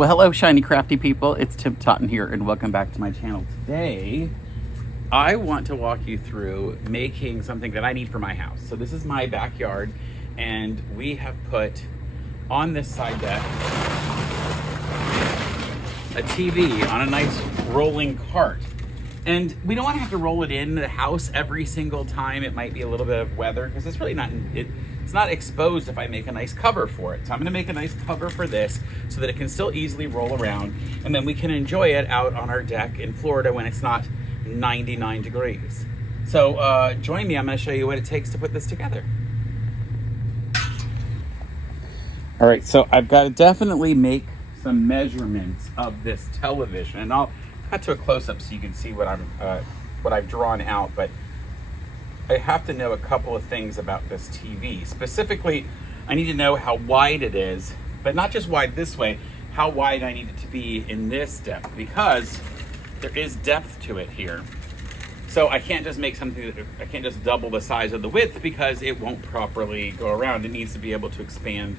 Well, hello, shiny crafty people. It's Tim Totten here, and welcome back to my channel. Today, I want to walk you through making something that I need for my house. So this is my backyard, and we have put on this side deck a TV on a nice rolling cart. And we don't want to have to roll it in the house every single time. It might be a little bit of weather because it's really not, it's not exposed if I make a nice cover for it. So I'm going to make a nice cover for this so that it can still easily roll around, and then we can enjoy it out on our deck in Florida when it's not 99 degrees. So join me. I'm going to show you what it takes to put this together. All right, so I've got to definitely make some measurements of this television, and I'll cut to a close-up so you can see what I've drawn out. But I have to know a couple of things about this TV. Specifically, I need to know how wide it is, but not just wide this way, how wide I need it to be in this depth, because there is depth to it here. So I can't just make something that, I can't just double the size of the width because it won't properly go around. It needs to be able to expand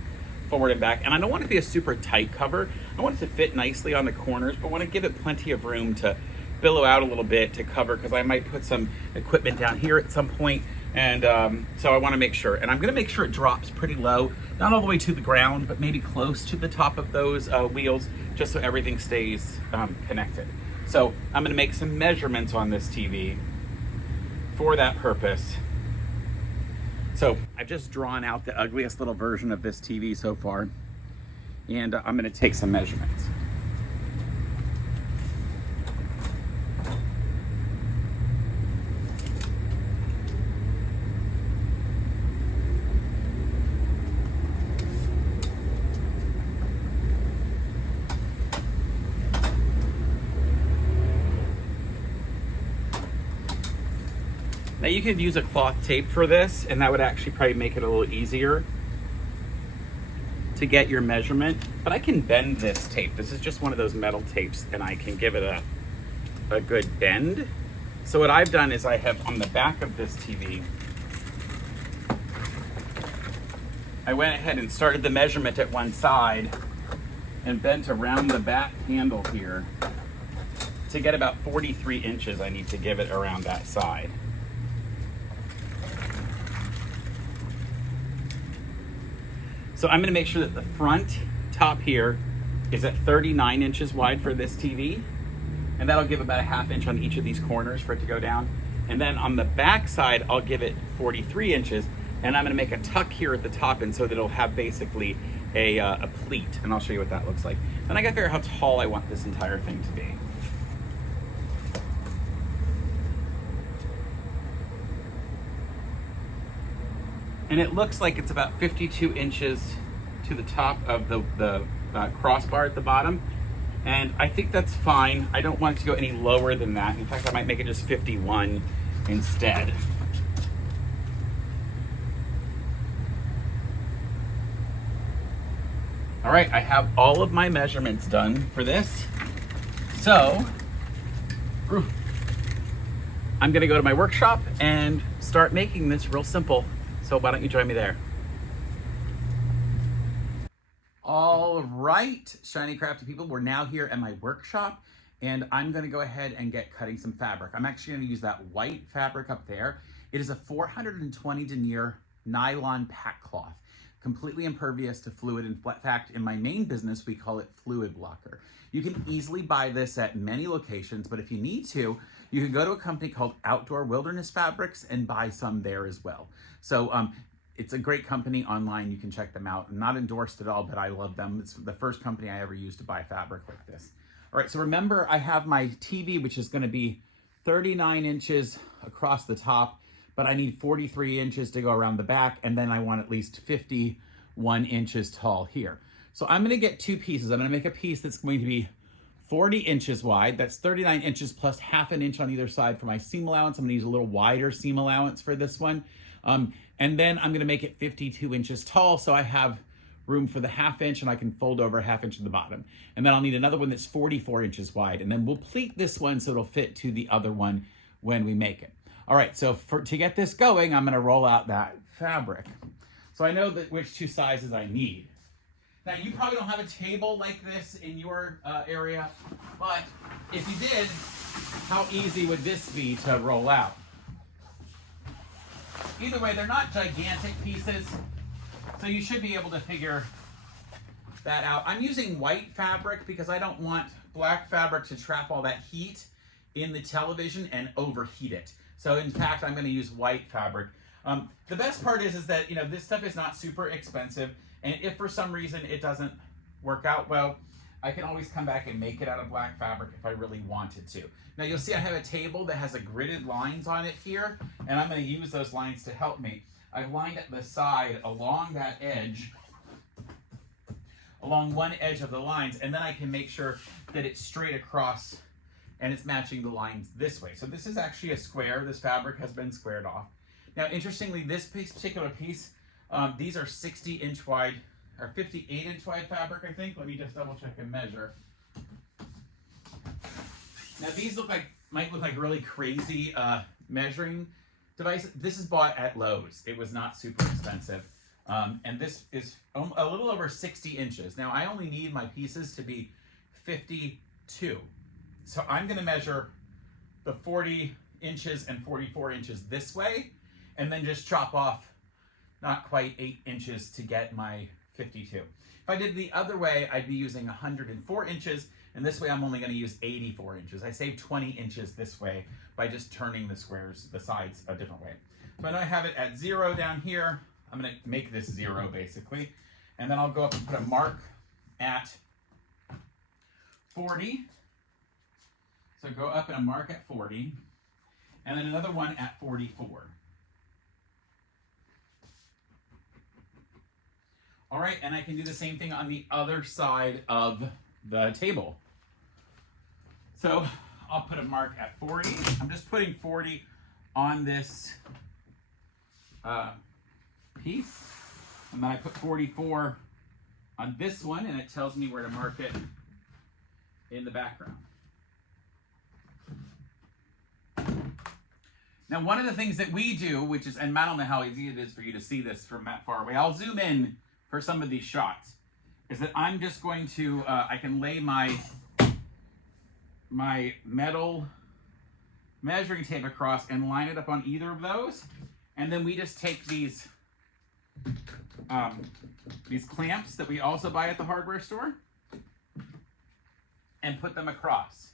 forward and back. And I don't want it to be a super tight cover. I want it to fit nicely on the corners, but I want to give it plenty of room to billow out a little bit to cover, because I might put some equipment down here at some point. And so I want to make sure, and I'm going to make sure it drops pretty low, not all the way to the ground, but maybe close to the top of those wheels, just so everything stays connected. So I'm going to make some measurements on this TV for that purpose. So I've just drawn out the ugliest little version of this TV so far, and I'm going to take some measurements. Now you could use a cloth tape for this, and that would actually probably make it a little easier to get your measurement. But I can bend this tape. This is just one of those metal tapes, and I can give it a good bend. So what I've done is I have on the back of this TV, I went ahead and started the measurement at one side and bent around the back handle here to get about 43 inches. I need to give it around that side. So I'm gonna make sure that the front top here is at 39 inches wide for this TV. And that'll give about a ½ inch on each of these corners for it to go down. And then on the back side, I'll give it 43 inches. And I'm gonna make a tuck here at the top, and so that it'll have basically a pleat. And I'll show you what that looks like. Then I gotta figure out how tall I want this entire thing to be. And it looks like it's about 52 inches to the top of the crossbar at the bottom. And I think that's fine. I don't want it to go any lower than that. In fact, I might make it just 51 instead. All right, I have all of my measurements done for this. So, I'm gonna go to my workshop and start making this real simple. So why don't you join me there? All right, shiny crafty people, we're now here at my workshop, and I'm gonna go ahead and get cutting some fabric. I'm actually gonna use that white fabric up there. It is a 420 denier nylon pack cloth, completely impervious to fluid. In fact, in my main business, we call it fluid blocker. You can easily buy this at many locations, but if you need to, you can go to a company called Outdoor Wilderness Fabrics and buy some there as well. So it's a great company online. You can check them out. I'm not endorsed at all, but I love them. It's the first company I ever used to buy fabric like this. All right, so remember, I have my TV, which is gonna be 39 inches across the top, but I need 43 inches to go around the back, and then I want at least 51 inches tall here. So I'm gonna get two pieces. I'm gonna make a piece that's going to be 40 inches wide. That's 39 inches plus ½ an inch on either side for my seam allowance. I'm gonna use a little wider seam allowance for this one. And then I'm gonna make it 52 inches tall, so I have room for the ½ inch, and I can fold over a ½ inch at the bottom. And then I'll need another one that's 44 inches wide, and then we'll pleat this one so it'll fit to the other one when we make it. All right, so to get this going, I'm gonna roll out that fabric. So I know which two sizes I need. Now, you probably don't have a table like this in your area, but if you did, how easy would this be to roll out? Either way, they're not gigantic pieces, so you should be able to figure that out. I'm using white fabric because I don't want black fabric to trap all that heat in the television and overheat it. So in fact, I'm going to use white fabric. The best part is that, you know, this stuff is not super expensive, and if for some reason it doesn't work out well, I can always come back and make it out of black fabric if I really wanted to. Now you'll see I have a table that has a gridded lines on it here, and I'm going to use those lines to help me. I've lined up the side along that edge, along one edge of the lines, and then I can make sure that it's straight across and it's matching the lines this way. So this is actually a square. This fabric has been squared off. Now, interestingly, this particular piece, these are 60-inch wide, or 58-inch wide fabric, I think. Let me just double check and measure. Now, these might look like really crazy measuring device. This is bought at Lowe's. It was not super expensive. And this is a little over 60 inches. Now, I only need my pieces to be 52. So I'm going to measure the 40 inches and 44 inches this way, and then just chop off not quite 8 inches to get my 52. If I did the other way, I'd be using 104 inches, and this way I'm only going to use 84 inches. I save 20 inches this way by just turning the squares, the sides, a different way. So I know I have it at 0 down here. I'm going to make this 0 basically, and then I'll go up and put a mark at 40. So go up and a mark at 40, and then another one at 44. All right, and I can do the same thing on the other side of the table. So I'll put a mark at 40. I'm just putting 40 on this piece, and then I put 44 on this one, and it tells me where to mark it in the background. Now, one of the things that we do, which is, and I don't know how easy it is for you to see this from that far away, I'll zoom in for some of these shots, is that I'm just going to, I can lay my metal measuring tape across and line it up on either of those, and then we just take these clamps that we also buy at the hardware store and put them across.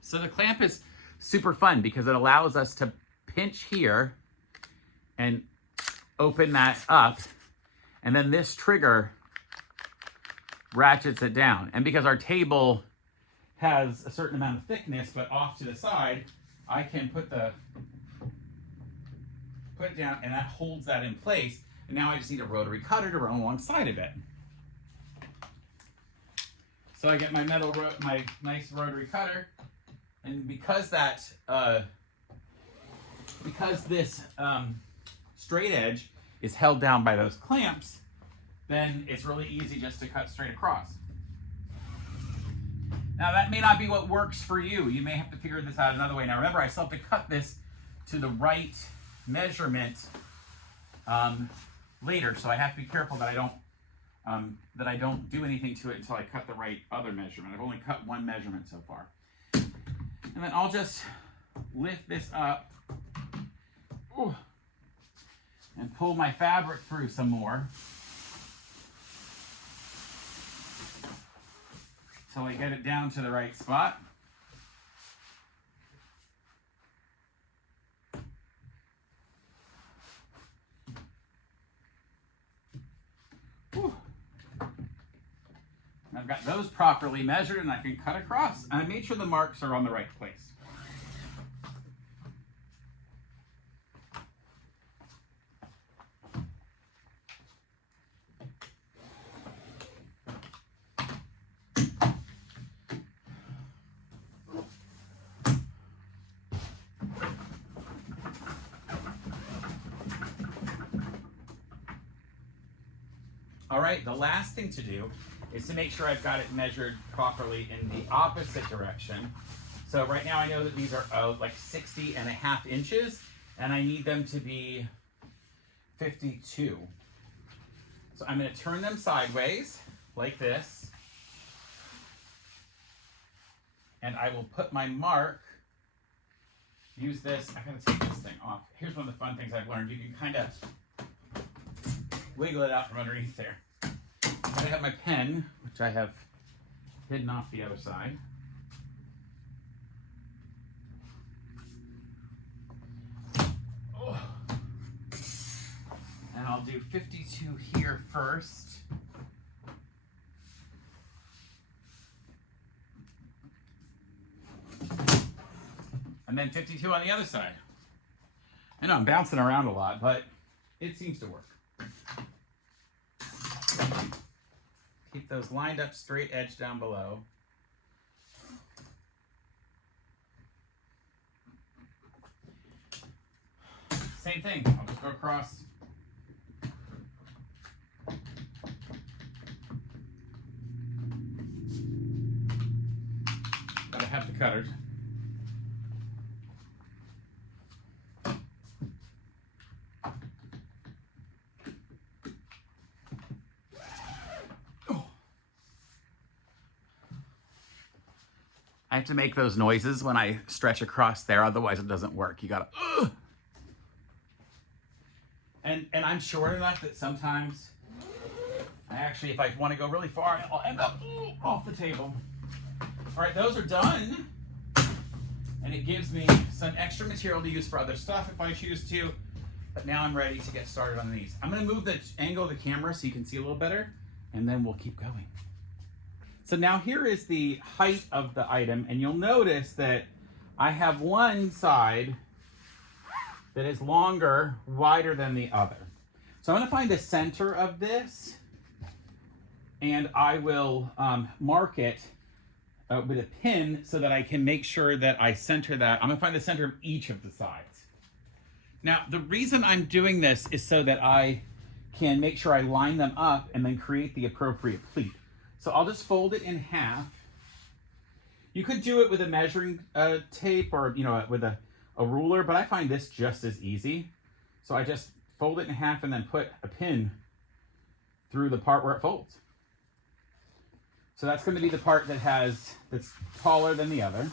So the clamp is super fun because it allows us to pinch here and open that up, and then this trigger ratchets it down. And because our table has a certain amount of thickness but off to the side, I can put it down, and that holds that in place. And now I just need a rotary cutter to run alongside of it. So I get my my nice rotary cutter. And because this straight edge is held down by those clamps, then it's really easy just to cut straight across. Now that may not be what works for you. You may have to figure this out another way. Now remember, I still have to cut this to the right measurement later, so I have to be careful that I don't do anything to it until I cut the right other measurement. I've only cut one measurement so far. And then I'll just lift this up and pull my fabric through some more till I get it down to the right spot. I've got those properly measured, and I can cut across. And I made sure the marks are on the right place. All right, the last thing to do is to make sure I've got it measured properly in the opposite direction. So right now I know that these are like 60.5 inches, and I need them to be 52. So I'm going to turn them sideways like this. And I will put my mark, use this, I gotta take this thing off. Here's one of the fun things I've learned. You can kind of wiggle it out from underneath there. I have my pen, which I have hidden off the other side. Oh. And I'll do 52 here first. And then 52 on the other side. I know I'm bouncing around a lot, but it seems to work. Keep those lined up, straight edge down below. Same thing, I'll just go across. Gotta have the cutters. I have to make those noises when I stretch across there, otherwise it doesn't work. You gotta, ugh. And I'm short enough that sometimes, I actually, if I want to go really far, I'll end up off the table. All right, those are done. And it gives me some extra material to use for other stuff if I choose to. But now I'm ready to get started on these. I'm gonna move the angle of the camera so you can see a little better, and then we'll keep going. So now here is the height of the item, and you'll notice that I have one side that is longer, wider than the other. So I'm gonna find the center of this, and I will mark it with a pin so that I can make sure that I center that. I'm gonna find the center of each of the sides. Now, the reason I'm doing this is so that I can make sure I line them up and then create the appropriate pleat. So I'll just fold it in half. You could do it with a measuring tape or with a ruler, but I find this just as easy. So I just fold it in half and then put a pin through the part where it folds. So that's going to be the part that's taller than the other.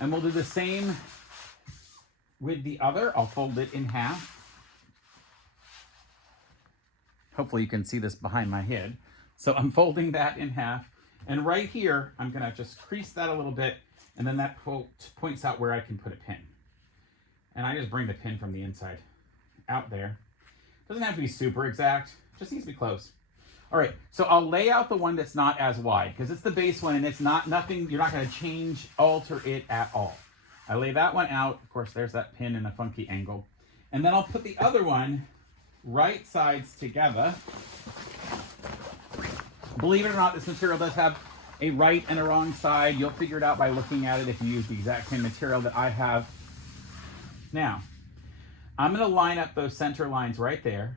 And we'll do the same with the other. I'll fold it in half. Hopefully you can see this behind my head. So I'm folding that in half, and right here, I'm gonna just crease that a little bit, and then that points out where I can put a pin. And I just bring the pin from the inside out there. Doesn't have to be super exact, just needs to be close. All right, so I'll lay out the one that's not as wide, because it's the base one, and it's nothing, you're not gonna alter it at all. I lay that one out, of course, there's that pin in a funky angle. And then I'll put the other one right sides together. Believe it or not, this material does have a right and a wrong side. You'll figure it out by looking at it if you use the exact same material that I have. Now, I'm gonna line up those center lines right there.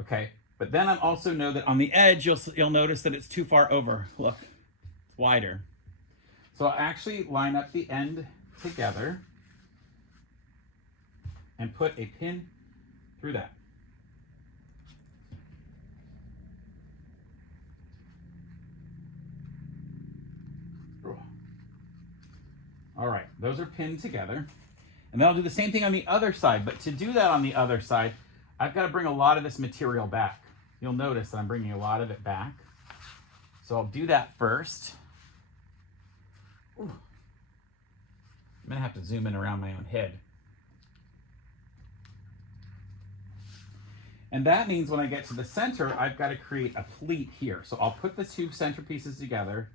Okay, but then I also know that on the edge, you'll notice that it's too far over. Look, it's wider. So I'll actually line up the end together and put a pin through that. All right, those are pinned together. And then I'll do the same thing on the other side, but to do that on the other side, I've got to bring a lot of this material back. You'll notice that I'm bringing a lot of it back. So I'll do that first. Ooh. I'm gonna have to zoom in around my own head. And that means when I get to the center, I've got to create a pleat here. So I'll put the two center pieces together,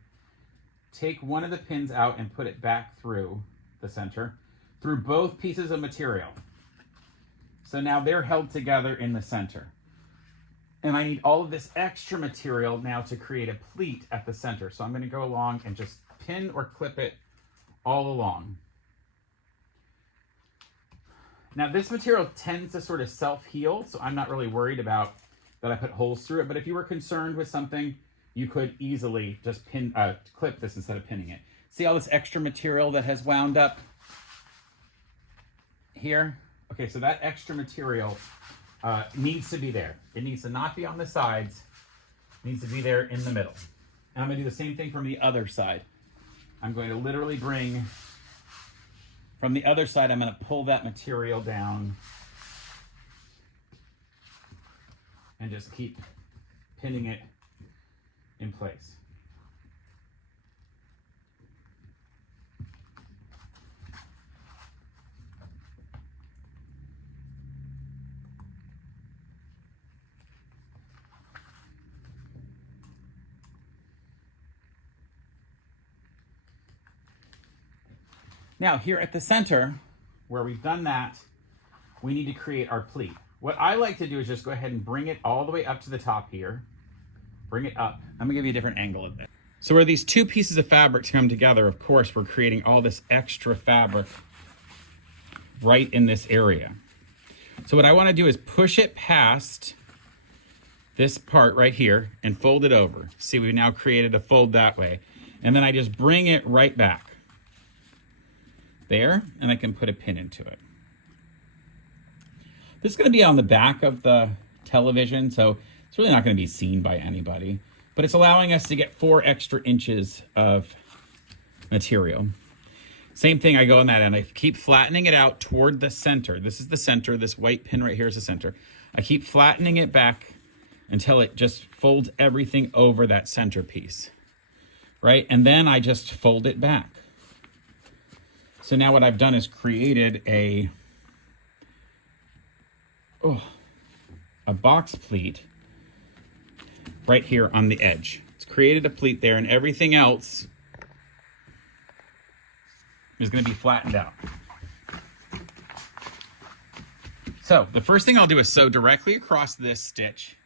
take one of the pins out and put it back through the center, through both pieces of material. So now they're held together in the center. And I need all of this extra material now to create a pleat at the center. So I'm going to go along and just pin or clip it all along. Now this material tends to sort of self-heal, so I'm not really worried about that I put holes through it, but if you were concerned with something, you could easily just clip this instead of pinning it. See all this extra material that has wound up here? Okay, so that extra material needs to be there. It needs to not be on the sides. It needs to be there in the middle. And I'm going to do the same thing from the other side. I'm going to literally bring, from the other side, I'm going to pull that material down and just keep pinning it in place. Now here at the center, where we've done that, we need to create our pleat. What I like to do is just go ahead and bring it all the way up to the top here. Bring it up. I'm gonna give you a different angle of this. So where these two pieces of fabric come together, of course, we're creating all this extra fabric right in this area. So what I wanna do is push it past this part right here and fold it over. See, we've now created a fold that way. And then I just bring it right back there, and I can put a pin into it. This is going to be on the back of the television, so it's really not going to be seen by anybody, but it's allowing us to get 4 extra inches of material. Same thing, I go on that end. I keep flattening it out toward the center. This is the center. This white pin right here is the center. I keep flattening it back until it just folds everything over that center piece, right? And then I just fold it back. So now what I've done is created a box pleat right here on the edge. It's created a pleat there, and everything else is going to be flattened out. So the first thing I'll do is sew directly across this stitch,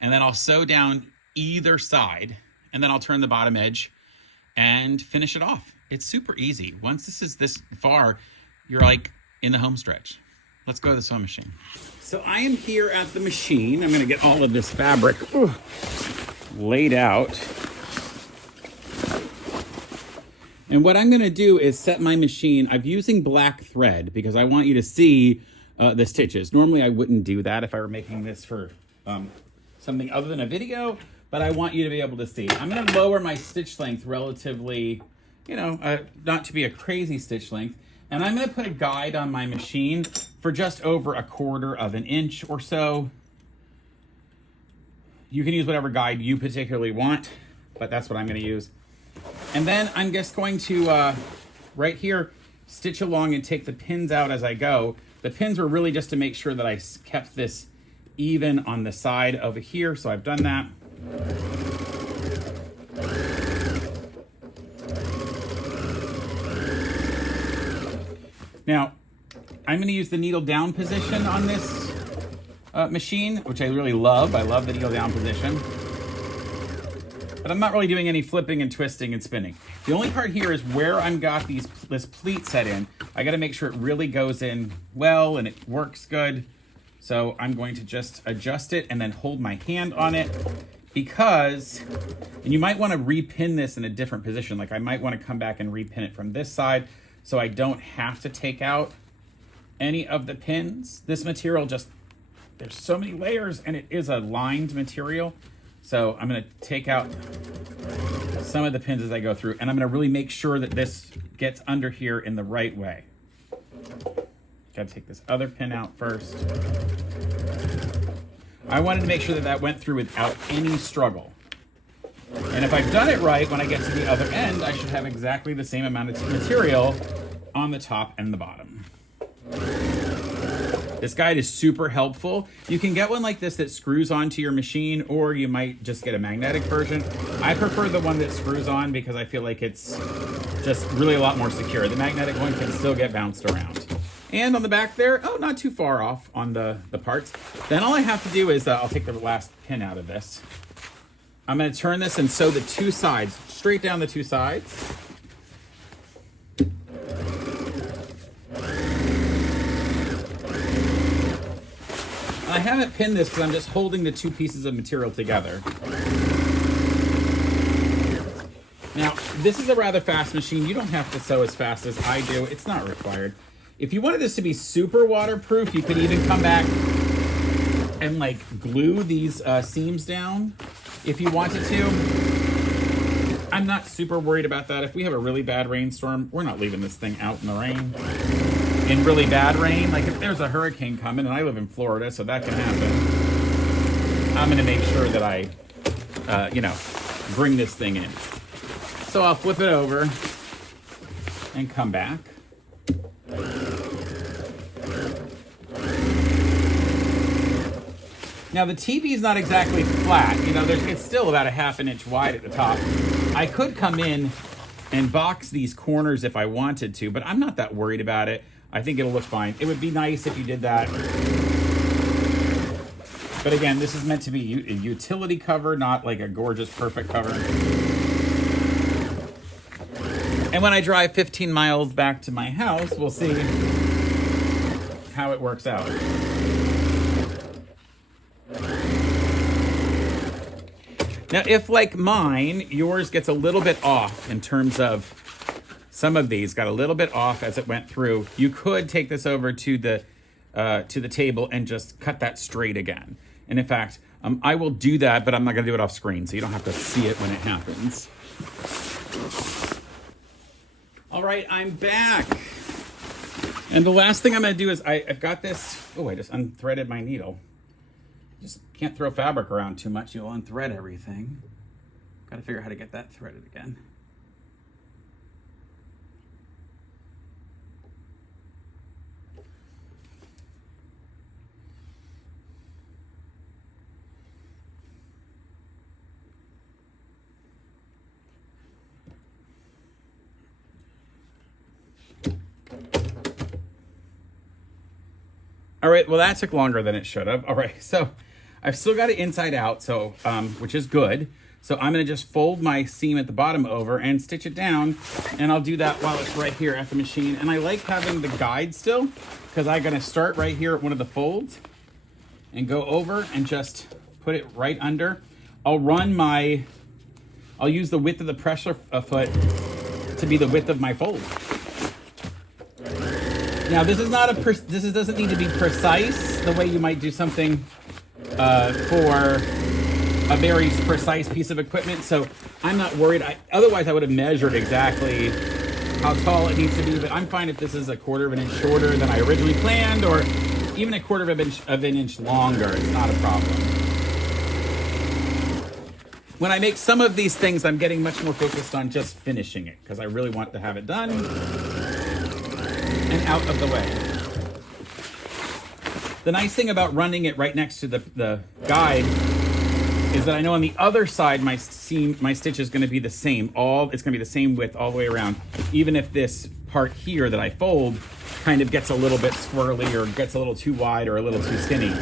and then I'll sew down either side, and then I'll turn the bottom edge and finish it off. It's super easy. Once this is this far, you're like in the home stretch. Let's go to the sewing machine. So I am here at the machine. I'm gonna get all of this fabric laid out. And what I'm gonna do is set my machine. I'm using black thread because I want you to see the stitches. Normally I wouldn't do that if I were making this for something other than a video, but I want you to be able to see. I'm gonna lower my stitch length relatively, not to be a crazy stitch length. And I'm gonna put a guide on my machine for just over 1/4 of an inch or so. You can use whatever guide you particularly want, but that's what I'm gonna use. And then I'm just going to, right here, stitch along and take the pins out as I go. The pins were really just to make sure that I kept this even on the side over here, so I've done that. Now, I'm going to use the needle down position on this machine, which I really love. I love the needle down position. But I'm not really doing any flipping and twisting and spinning. The only part here is where I've got this pleat set in. I got to make sure it really goes in well and it works good. So I'm going to just adjust it and then hold my hand on it because, and you might want to repin this in a different position. Like I might want to come back and repin it from this side, so I don't have to take out any of the pins. This material there's so many layers and it is a lined material. So I'm gonna take out some of the pins as I go through, and I'm gonna really make sure that this gets under here in the right way. Gotta take this other pin out first. I wanted to make sure that that went through without any struggle. And if I've done it right, when I get to the other end, I should have exactly the same amount of material on the top and the bottom. This guide is super helpful. You can get one like this that screws onto your machine, or you might just get a magnetic version. I prefer the one that screws on because I feel like it's just really a lot more secure. The magnetic one can still get bounced around. And on the back there, oh, not too far off on the parts. Then all I have to do is, I'll take the last pin out of this. I'm gonna turn this and sew the two sides, straight down the two sides. And I haven't pinned this because I'm just holding the two pieces of material together. Now, this is a rather fast machine. You don't have to sew as fast as I do. It's not required. If you wanted this to be super waterproof, you could even come back and like glue these seams down if you wanted to. I'm not super worried about that. If we have a really bad rainstorm, we're not leaving this thing out in the rain. In really bad rain, like if there's a hurricane coming, and I live in Florida, so that can happen, I'm gonna make sure that I, bring this thing in. So I'll flip it over and come back. Now the TV is not exactly flat, it's still about a ½ inch wide at the top. I could come in and box these corners if I wanted to, but I'm not that worried about it. I think it'll look fine. It would be nice if you did that. But again, this is meant to be a utility cover, not like a gorgeous, perfect cover. And when I drive 15 miles back to my house, we'll see how it works out. Now, if like mine, yours gets a little bit off in terms of some of these got a little bit off as it went through, you could take this over to the table and just cut that straight again. And in fact, I will do that, but I'm not gonna do it off screen, so you don't have to see it when it happens. All right, I'm back. And the last thing I'm gonna do is I've got this, I just unthreaded my needle. Just can't throw fabric around too much, you'll unthread everything. Gotta figure out how to get that threaded again. All right, well that took longer than it should have. All right, so I've still got it inside out, so which is good. So I'm gonna just fold my seam at the bottom over and stitch it down, and I'll do that while it's right here at the machine. And I like having the guide still, because I'm gonna start right here at one of the folds and go over and just put it right under. I'll use the width of the pressure foot to be the width of my fold. Now this is not this doesn't need to be precise the way you might do something for a very precise piece of equipment. So I'm not worried. Otherwise I would have measured exactly how tall it needs to be, but I'm fine if this is a 1/4 of an inch shorter than I originally planned, or even a 1/4 of an inch longer. It's not a problem. When I make some of these things, I'm getting much more focused on just finishing it, because I really want to have it done and out of the way. The nice thing about running it right next to the guide is that I know on the other side my stitch is going to be the same. It's going to be the same width all the way around, even if this part here that I fold kind of gets a little bit swirly or gets a little too wide or a little too skinny.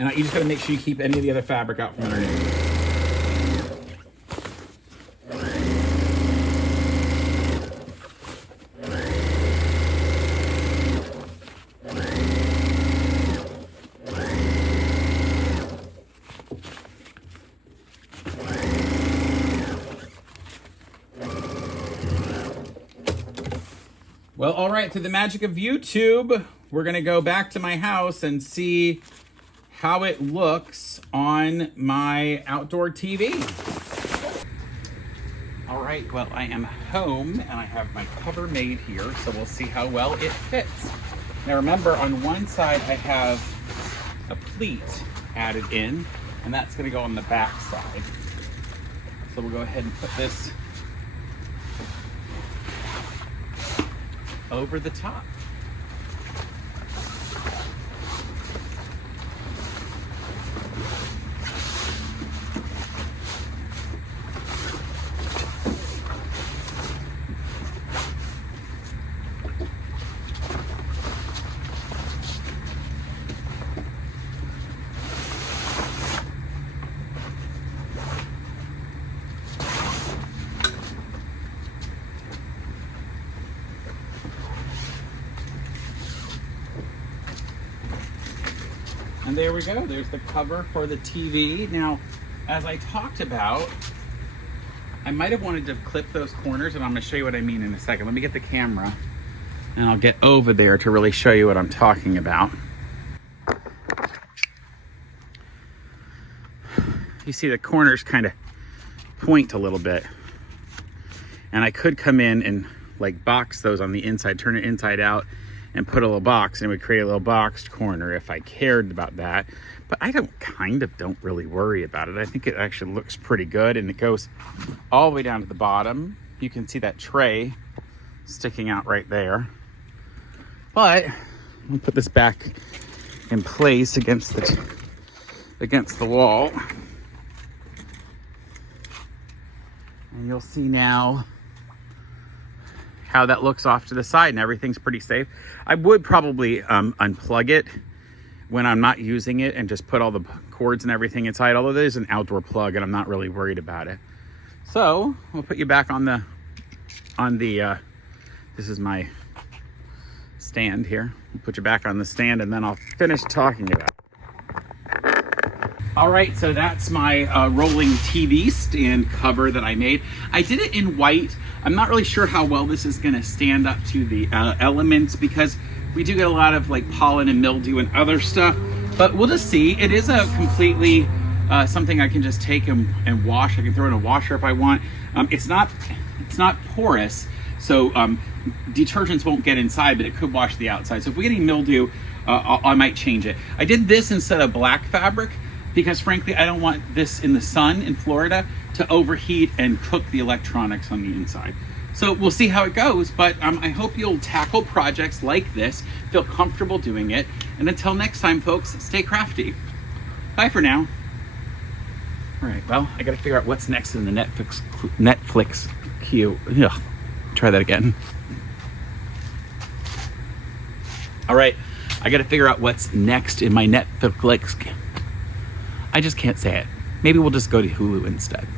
And you just got to make sure you keep any of the other fabric out from underneath. Well, all right, through the magic of YouTube, we're gonna go back to my house and see how it looks on my outdoor TV. All right, well, I am home and I have my cover made here, so we'll see how well it fits. Now remember, on one side I have a pleat added in, and that's gonna go on the back side. So we'll go ahead and put this over the top. And there we go, there's the cover for the TV. Now, as I talked about, I might have wanted to clip those corners, and I'm gonna show you what I mean in a second. Let me get the camera, and I'll get over there to really show you what I'm talking about. you see the corners kind of point a little bit. And I could come in and like box those on the inside, turn it inside out and put a little box, and it would create a little boxed corner if I cared about that. But I don't really worry about it. I think it actually looks pretty good, and it goes all the way down to the bottom. You can see that tray sticking out right there. But I'll put this back in place against the wall. And you'll see now how that looks off to the side, and everything's pretty safe. I would probably unplug it when I'm not using it and just put all the cords and everything inside, although there's an outdoor plug and I'm not really worried about it. So we'll put you back on the this is my stand here. We'll put you back on the stand and then I'll finish talking about it. All right, so that's my rolling TV stand cover that I made. I did it in white. I'm not really sure how well this is gonna stand up to the elements, because we do get a lot of like pollen and mildew and other stuff, but we'll just see. It is a completely something I can just take and wash. I can throw in a washer if I want. It's not porous, so detergents won't get inside, but it could wash the outside. So if we get any mildew, I might change it. I did this instead of black fabric because frankly, I don't want this in the sun in Florida to overheat and cook the electronics on the inside. So we'll see how it goes, but I hope you'll tackle projects like this, feel comfortable doing it. And until next time, folks, stay crafty. Bye for now. All right, well, I gotta figure out what's next in the Netflix queue. Ugh, try that again. All right, I gotta figure out what's next in my Netflix. I just can't say it. Maybe we'll just go to Hulu instead.